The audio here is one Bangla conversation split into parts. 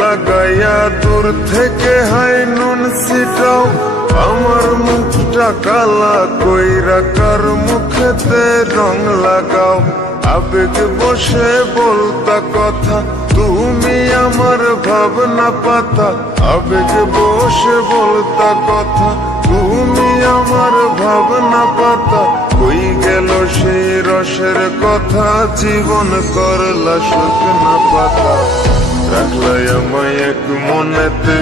লাগাইয়া দূর থেকে হাই নুন সিটাও আমার মুখটা কালা কইরা কার মুখেতে রং লাগাও। আবেগ বসে বলতা কথা, তুমি আমার ভাবনা পাতা। আবেগ বসে বলতা কথা, তুমি আমার ভাবনা পাতা। কই গেল সেই রসের কথা, জীবন করলা শুকনা পাতা। রাখলাই আমায় এক মনেতে,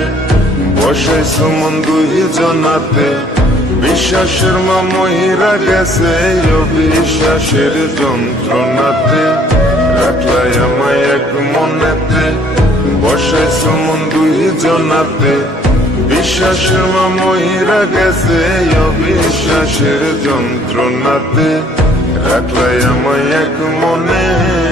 বসে সুমন দুই জনাতে বিশ্বাসের মা মহিরা গেছে অবিশ্বাসের যন্ত্রণাতে। রাখলাই আমায় এক মনেতে, বসে সুমন দুই জনাতে বিশ্বাসের মা মহিরা গেছে অবিশ্বাসের যন্ত্রণাতে। রাখলাই আমায় এক মনেতে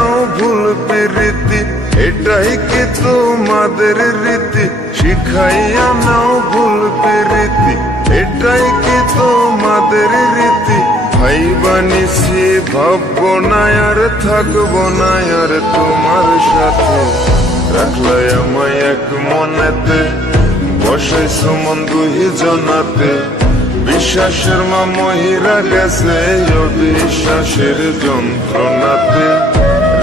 এটাই কি তোমাদের রীতি? শিখাইয়া নাও ভুল রীতি এটাই কি তোমাদের রীতি? ভাই বানিসি ভাববো না আর থাকব না আর তোমার সাথে। রাখলাই আমায় এক মনেতে, বসে সুমন দুই জনাতে। বিশ্বাসের মা মহিরা গেছে অবিশ্বাসের যন্ত্রণাতে।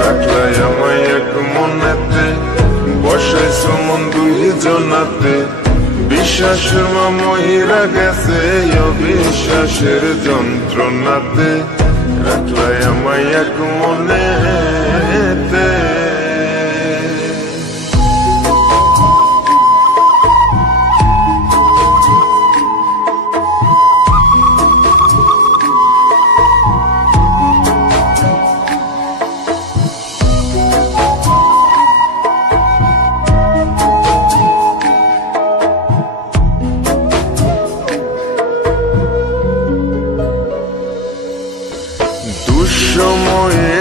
রাখলাই আমায় এক মনেতে, বসে সুমন দুই জনাতে বিশ্বাসের মহিরা গেছে অবিশ্বাসের যন্ত্রণাতে। রাখলাই আমায় এক মনেতে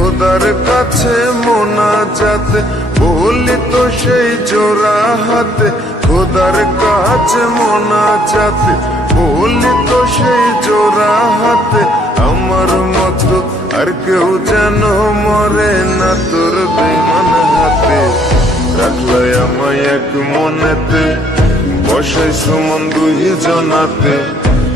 খোদার কাছে মোনা যাতে বলি তো সেই জোড়া হাতে। খোদার কাছে মোনা যাতে বলি তো সেই জোড়া হাতে। আমার মতো আর কেউ যেন মরে না তোর বেমান হাতে। রাখলাই আমায় এক মনেতে বসাই সুমন দুই জনাতে।